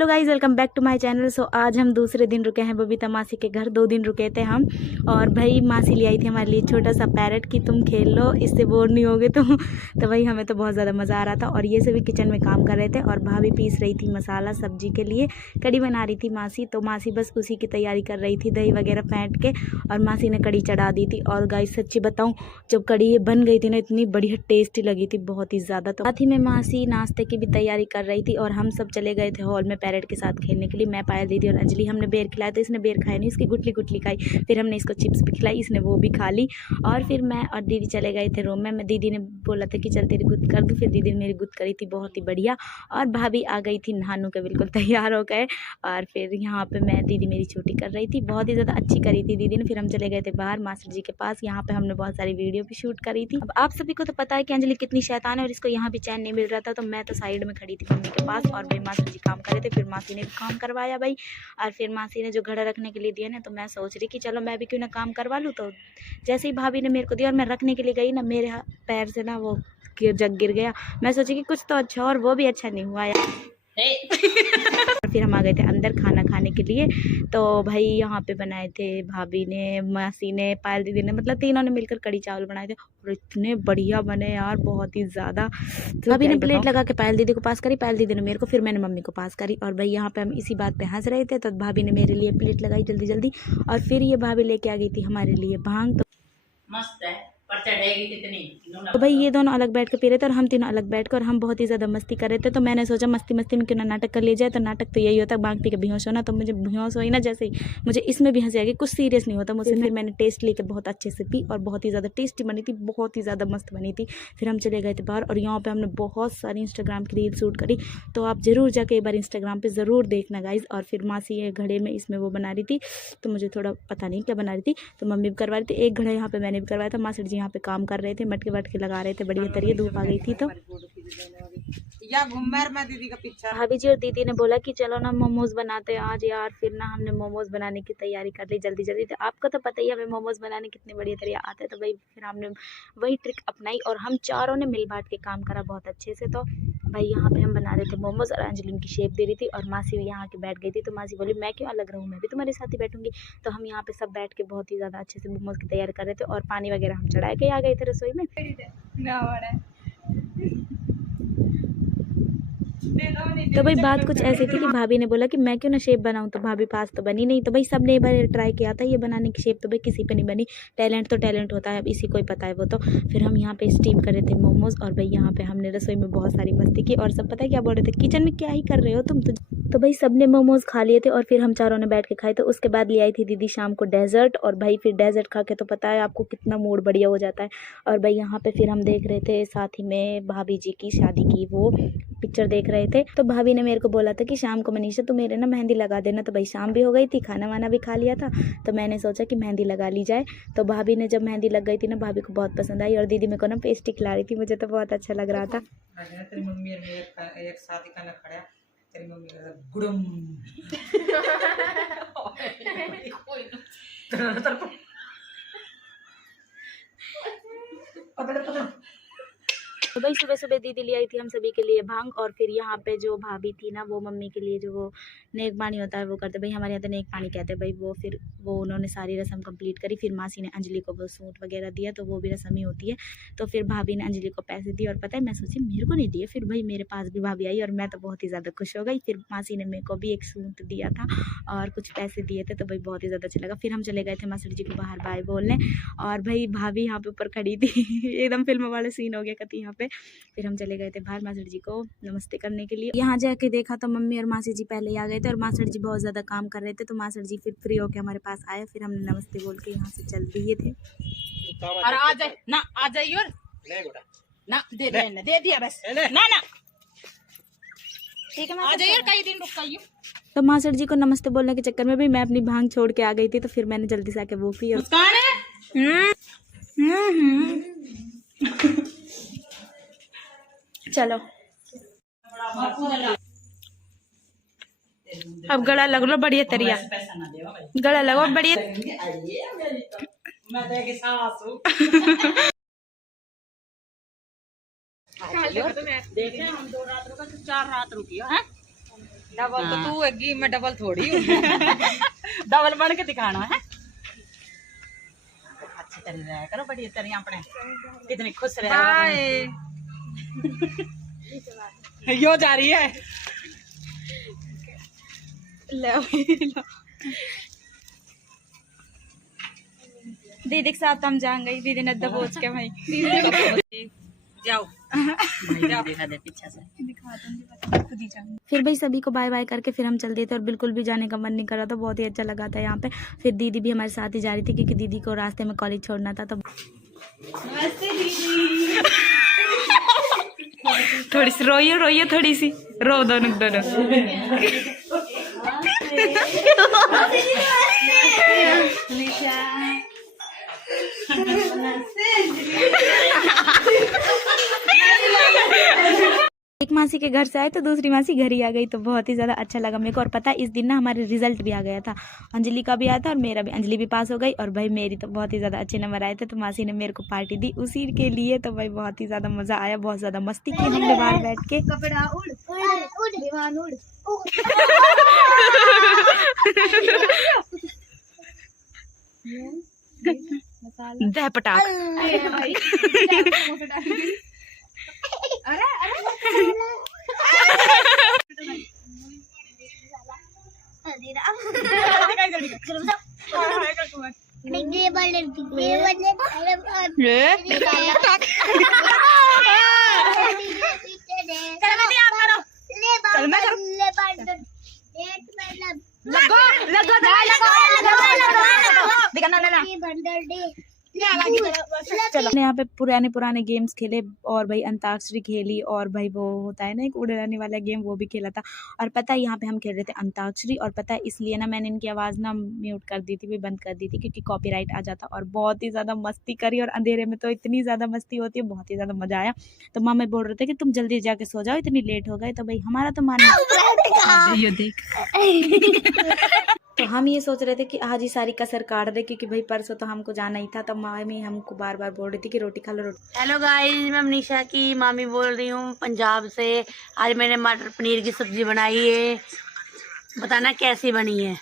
Hello guys, welcome back to my channel. So आज हम दूसरे दिन रुके हैं बबीता मासी के घर। 2 दिन रुके थे हम, और भाई मासी ले आई थी हमारे लिए छोटा सा पैरेट कि तुम खेल लो, इससे बोर नहीं होगे तुम। तो भाई हमें तो बहुत ज़्यादा मज़ा आ रहा था। और ये सभी किचन में काम कर रहे थे, और भाभी पीस रही थी मसाला सब्जी के लिए। कड़ी बना रही थी मासी, तो मासी बस उसी की तैयारी कर रही थी, दही वगैरह फेंट के। और मासी ने कड़ी चढ़ा दी थी। और गाइस सच्ची बताऊँ, जब कड़ी ये बन गई थी ना, इतनी बढ़िया टेस्टी लगी थी, बहुत ही ज़्यादा। तो साथ ही में मासी नाश्ते की भी तैयारी कर रही थी, और हम सब चले गए थे हॉल में पैरेट के साथ खेलने के लिए। मैं, पायल दीदी और अंजलि, हमने बेर खिलाया तो इसने बेर खाया नहीं, इसकी गुटली गुटली खाई। फिर हमने इसको चिप्स भी खिलाई, इसने वो भी खा ली। और फिर मैं और दीदी चले गए थे रूम में। दीदी ने बोला था कि चल तेरी गुद कर दूँ, फिर दीदी ने मेरी गुद करी थी बहुत ही बढ़िया। और भाभी आ गई थी नहानू के, बिल्कुल तैयार हो गए। और फिर यहाँ पे मैं, दीदी मेरी छुट्टी कर रही थी, बहुत ही ज़्यादा अच्छी करी थी दीदी ने। फिर हम चले गए थे बाहर मास्टर जी के पास, यहाँ पे हमने बहुत सारी वीडियो भी शूट करी थी। अब आप सभी को तो पता है कि अंजलि कितनी शैतान है, और इसको यहाँ भी चैन नहीं मिल रहा था। तो मैं तो साइड में खड़ी थी मम्मी के पास, और भाई मास्टर जी काम कर रहे थे। फिर मासी ने भी काम करवाया भाई। और फिर मासी ने जो घड़ा रखने के लिए दिया ना, तो मैं सोच रही कि चलो मैं भी क्यों ना काम करवा लूँ। तो जैसे ही भाभी ने मेरे को दिया और मैं रखने के लिए गई ना, मेरे पैर से ना वो जग गिर गया। मैं सोची कि कुछ तो अच्छा, और वो भी अच्छा नहीं हुआ यार। फिर हम आ गए थे अंदर खाना खाने के लिए। तो भाई यहाँ पे बनाए थे भाभी ने, मासी ने, पायल दीदी ने, मतलब तीनों ने मिलकर कड़ी चावल बनाए थे, और इतने बढ़िया बने यार, बहुत ही ज़्यादा। तो भाभी ने प्लेट लगा के पायल दीदी को पास करी, पायल दीदी ने मेरे को, फिर मैंने मम्मी को पास करी। और भाई यहाँ पे हम इसी बात पे हंस रहे थे, तो भाभी ने मेरे लिए प्लेट लगाई जल्दी जल्दी। और फिर ये भाभी लेके आ गई थी हमारे लिए भांग। तो मस्त है, पर चढ़ेगी कितनी। तो भाई ये दोनों अलग बैठ के पी रहे थे, और हम तीनों अलग बैठ कर, और हम बहुत ही ज़्यादा मस्ती कर रहे थे। तो मैंने सोचा मस्ती मस्ती में क्यों ना नाटक कर लिया जाए। तो नाटक तो यही होता है, बांग पी के बेहोश होना। तो मुझे बेहोश हुई ना जैसे ही, मुझे इसमें भी हंसी आ गई, कुछ सीरियस नहीं होता मुझसे। फिर मैंने टेस्ट लेके बहुत अच्छे से पी, और बहुत ही ज़्यादा टेस्टी बनी थी, बहुत ही ज़्यादा मस्त बनी थी। फिर हम चले गए थे बाहर, और यहाँ पर हमने बहुत सारी इंस्टाग्राम की रील शूट करी। तो आप ज़रूर जाके एक बार इंस्टाग्राम पर ज़रूर देखना गाइज। और फिर मासी ये घड़े में इसमें वो बना रही थी, तो मुझे थोड़ा पता नहीं क्या बना रही थी, तो मम्मी भी करवा रही थी। एक घड़ा यहाँ पे मैंने भी करवाया था, मास्टर जी यहाँ पे काम कर रहे थे, मटके वटके लगा रहे थे, बढ़िया तरीके। धूप आ गई थी तो या घूमर में दीदी का पीछा। भाभी जी और दीदी ने बोला कि चलो ना मोमोज बनाते हैं आज यार। फिर ना हमने मोमोज बनाने की तैयारी कर ली जल्दी जल्दी। तो आपको तो पता ही है हमें मोमोज बनाने कितने बढ़िया तरीके आते हैं। तो भाई फिर हमने वही ट्रिक अपनाई, और हम चारों ने मिल बांट के काम करा बहुत अच्छे से। तो भाई यहाँ पे हम बना रहे थे मोमोज, और अंजलि उनकी शेप दे रही थी, और मासी भी यहाँ के बैठ गई थी। तो मासी बोली मैं क्यों अलग रहूँ, मैं भी तुम्हारे साथ ही बैठूंगी। तो हम यहाँ पे सब बैठ के बहुत ही ज़्यादा अच्छे से मोमोज की तैयारी कर रहे थे, और पानी वगैरह हम चढ़ा के आ गए थे रसोई में। तो भाई बात कुछ ऐसी थी कि भाभी ने बोला कि मैं क्यों ना शेप बनाऊं। तो भाभी पास तो बनी नहीं। तो भाई सबने एक बार ट्राई किया था ये बनाने की शेप, तो भाई किसी पे नहीं बनी। टैलेंट तो टैलेंट होता है, अब इसी को ही पता है वो तो। फिर हम यहाँ पे स्टीम कर रहे थे मोमोज, और भाई यहाँ पे हमने रसोई में बहुत सारी मस्ती की। और सब पता है क्या बोल रहे थे, किचन में क्या ही कर रहे हो तुम। तो भाई सबने मोमोज खा लिए थे, और फिर हम चारों ने बैठ के खाए। तो उसके बाद ले आई थी दीदी शाम को डेजर्ट, और भाई फिर डेजर्ट खा के तो पता है आपको कितना मूड बढ़िया हो जाता है। और भाई यहाँ पे फिर हम देख रहे थे साथ ही में भाभी जी की शादी की वो पिक्चर देख रहे थे। तो भाभी ने मेरे को बोला था कि शाम को मनीषा तू मेरे ना मेहंदी लगा देना। तो भाई शाम भी हो गई थी, खाना वाना भी खा लिया था, तो मैंने सोचा कि मेहंदी लगा ली जाए। तो भाभी ने जब मेहंदी लग गई थी ना, भाभी को बहुत पसंद आई, और दीदी मेरे को ना पेस्ट्री खिला रही थी, मुझे तो बहुत अच्छा लग रहा था। तेरी मम्मी एक शादी करने खड़ा, तेरी मम्मी का गुड़म। तो भाई सुबह सुबह दीदी ले आई थी हम सभी के लिए भांग। और फिर यहाँ पे जो भाभी थी ना, वो मम्मी के लिए जो वो नेक पानी होता है वो करते, भाई हमारे यहाँ तो नेक पानी कहते हैं भाई वो। फिर वो उन्होंने सारी रस्म कंप्लीट करी। फिर मासी ने अंजलि को वो सूट वगैरह दिया, तो वो भी रस्म ही होती है। तो फिर भाभी ने अंजलि को पैसे दिए, और पता है मैं सोची मेरे को नहीं दिए। फिर भाई मेरे पास भी भाभी आई, और मैं तो बहुत ही ज़्यादा खुश हो गई। फिर मासी ने मेरे को भी एक सूट दिया था, और कुछ पैसे दिए थे, तो भाई बहुत ही ज़्यादा अच्छा लगा। फिर हम चले गए थे मास्टर जी को बाहर बाय बोलने, और भाई भाभी यहाँ पे ऊपर खड़ी थी। एकदम फिल्म वाले सीन हो गया कति यहाँ पे। फिर हम चले गए थे बाहर मास्टर जी को नमस्ते करने के लिए। यहाँ जाके देखा तो मम्मी और मासी जी पहले ही आ गए थे, और मास्टर जी बहुत ज़्यादा काम कर रहे थे। तो मास्टर जी फिर फ्री होके हमारे पास आए, फिर हमने नमस्ते बोल के यहाँ से चल दिए थे। और आ जाए ना, आ जाइए और ना दे दिया बस ना ना, ठीक है आ जाइए, कई दिन रुक गई। तो मास्टर जी को नमस्ते बोलने के चक्कर में भी मैं अपनी भांग छोड़ के आ गई थी। तो फिर मैंने जल्दी से आके वो पी। चलो अब गला लग लो बढ़िया तरिया, गला लगो बढ़िया। देखे हम 2 रात रुका, 4 रात रुकी है। डबल तो तू हैगी, मैं डबल थोड़ी हूँ। डबल बन के दिखाना है। अच्छी तरह रहा करो, बड़ी तरह अपने कितनी खुश रहे। यो जा रही है। दीदी के साथ हम जाएंगे, दीदी ने दबोच के भाई जाओ दिखा दे पीछे से। फिर भाई सभी को बाय बाय करके फिर हम चल दिए थे और बिल्कुल भी जाने का मन नहीं कर रहा था, बहुत ही अच्छा लगा था यहाँ पे। फिर दीदी भी हमारे साथ ही जा रही थी क्योंकि दीदी को रास्ते में कॉलेज छोड़ना था। तो नमस्ते दीदी। थोड़ी सी रोइए थोड़ी सी रो दोनों। एक मासी के घर से आए तो दूसरी मासी घर ही आ गई, तो बहुत ही ज़्यादा अच्छा लगा मेरे को। और पता है इस दिन ना हमारे रिजल्ट भी आ गया था, अंजलि का भी आया था और मेरा भी। अंजलि भी पास हो गई और भाई मेरी तो बहुत ही ज़्यादा अच्छे नंबर आए थे, तो मासी ने मेरे को पार्टी दी उसी के लिए। तो भाई बहुत ही ज़्यादा मज़ा आया, बहुत ज़्यादा मस्ती की हमने बाहर बैठ के। कपड़ा उड़ उड़ विमान उड़ दह पटाख। चलो यहाँ पे पुराने गेम्स खेले और भाई अंताक्षरी खेली और भाई वो होता है ना एक उड़ने वाला गेम, वो भी खेला था। और पता है यहाँ पे हम खेल रहे थे अंताक्षरी, और पता है इसलिए ना मैंने इनकी आवाज़ ना म्यूट कर दी थी, भी बंद कर दी थी क्योंकि कॉपीराइट आ जाता। और बहुत ही ज़्यादा मस्ती करी और अंधेरे में तो इतनी ज़्यादा मस्ती होती है, बहुत ही ज़्यादा मज़ा आया। तो मामा बोल रहे थे कि तुम जल्दी जाके सो जाओ, इतनी लेट हो गए। तो भाई हमारा तो मानना ये देख। तो हम ये सोच रहे थे कि आज ही सारी कसर काट दे क्योंकि भाई परसों तो हमको जाना ही था। तो मामी हमको बार बार बोल रही थी कि रोटी खा लो रोटी। हेलो गाइस, मैं मनीषा की मामी बोल रही हूँ पंजाब से। आज मैंने मटर पनीर की सब्जी बनाई है, बताना कैसी बनी है।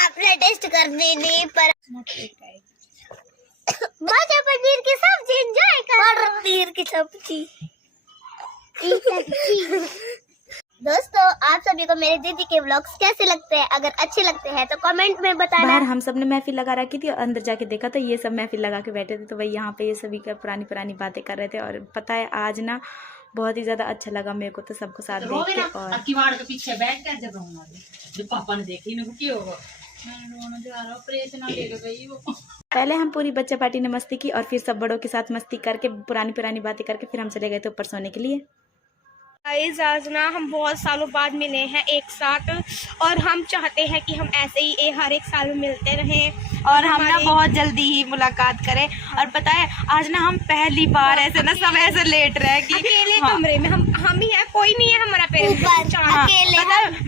आपने टेस्ट कर दी पर मटर पनीर की सब्जी एंजॉय कर। मटर पनीर की सब्जी दोस्तों, आप सभी को मेरे दीदी के व्लॉग्स कैसे लगते हैं? अगर अच्छे लगते हैं तो कमेंट में बताना। बाहर हम सब ने महफिल लगा रखी थी और अंदर जाके देखा तो ये सब महफिल लगा के बैठे थे। तो भाई यहाँ पे ये सभी का पुरानी बातें कर रहे थे। और पता है आज ना बहुत ही ज्यादा अच्छा लगा मेरे को तो सबको साथ देख के। और किवाड़ के पीछे बैठ कर जब जो पापा ने देखी ना क्या होगा, पहले हम पूरी बच्चा पार्टी ने मस्ती की और फिर सब बड़ों के साथ मस्ती करके पुरानी बातें करके फिर हम चले गए थे ऊपर सोने के लिए। आज ना हम बहुत सालों बाद मिले हैं एक साथ, और हम चाहते हैं कि हम ऐसे ही हर एक साल में मिलते रहें और हम ना बहुत जल्दी ही मुलाकात करें। और पता है आज ना हम पहली बार ऐसे ना सब ऐसे लेट रहे कि अकेले कमरे में हम ही हैं, कोई नहीं है हमारा पेरेंट्स।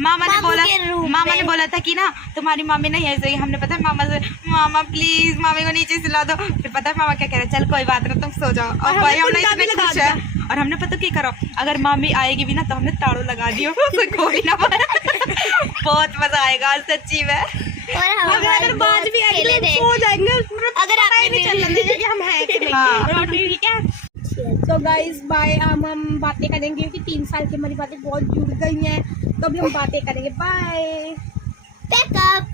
मामा ने बोला था कि ना तुम्हारी मामी नहीं ऐसे ही। हमने पता है मामा से, मामा प्लीज मामी को नीचे सुला दो। फिर पता है मामा क्या कह रहे, चल कोई बात नहीं तुम सो जाओ। और भाई हमने इतने खुश है। और हमने पता क्या करो, अगर मामी आएगी भी ना तो हमने ताड़ू लगा दियो कोई ना बहुत मजा आएगा आज सच्ची में। और अगर बाज भी आएगी सो जाएंगे, अगर आप भी चल कि हम हैं कि नहीं, ठीक है। तो गाइस बाय, हम बातें करेंगे क्योंकि 3 साल की हमारी बातें बहुत जुड़ गई हैं, तो अभी हम बातें करेंगे। Bye pack up.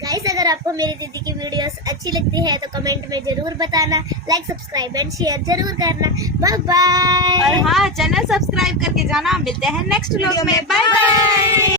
गाइस, अगर आपको मेरी दीदी की वीडियोस अच्छी लगती है तो कमेंट में जरूर बताना, लाइक सब्सक्राइब एंड शेयर जरूर करना। Bye bye. और हाँ, चैनल सब्सक्राइब करके जाना। मिलते हैं नेक्स्ट व्लॉग में। Bye bye.